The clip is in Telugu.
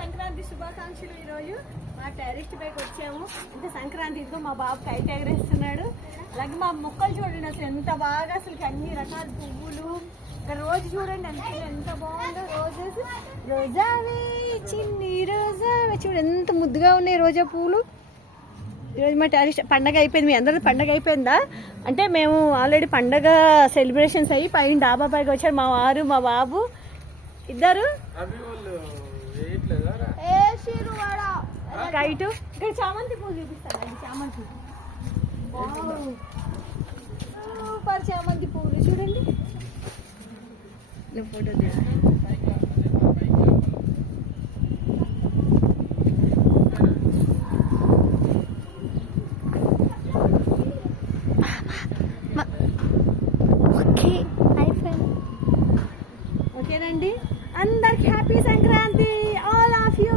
సంక్రాంతి శుభాకాంక్షలు. ఈరోజు మా టెర్రస్ పైకి వచ్చాము. ఇంకా సంక్రాంతితో మా బాబు కైట్ ఎగరేస్తున్నాడు. అలాగే మా మొక్కలు చూడండి అసలు ఎంత బాగా, అసలు అన్ని రకాల పువ్వులు. ఇక్కడ రోజు చూడండి ఎంత బాగుందో. రోజెస్, రోజావే చిన్ని రోజావే చూడు ఎంత ముద్దుగా ఉన్నాయి రోజా పువ్వులు. ఈరోజు మా టెర్రస్ పండగ అయిపోయింది. మీ అందరూ పండగ అయిపోయిందా? అంటే మేము ఆల్రెడీ పండగ సెలబ్రేషన్స్ అయ్యి పైన డాబా పైకి వచ్చారు మా వారు మా బాబు ఇద్దరు. కైటు ఇక్కడ చామంతి పూలు చూపిస్తానండి. చామంతి సూపర్ చామంతి పూలు చూడండి. ఫోటో ఓకేనండి. అందరికి happy Sankranti all of you.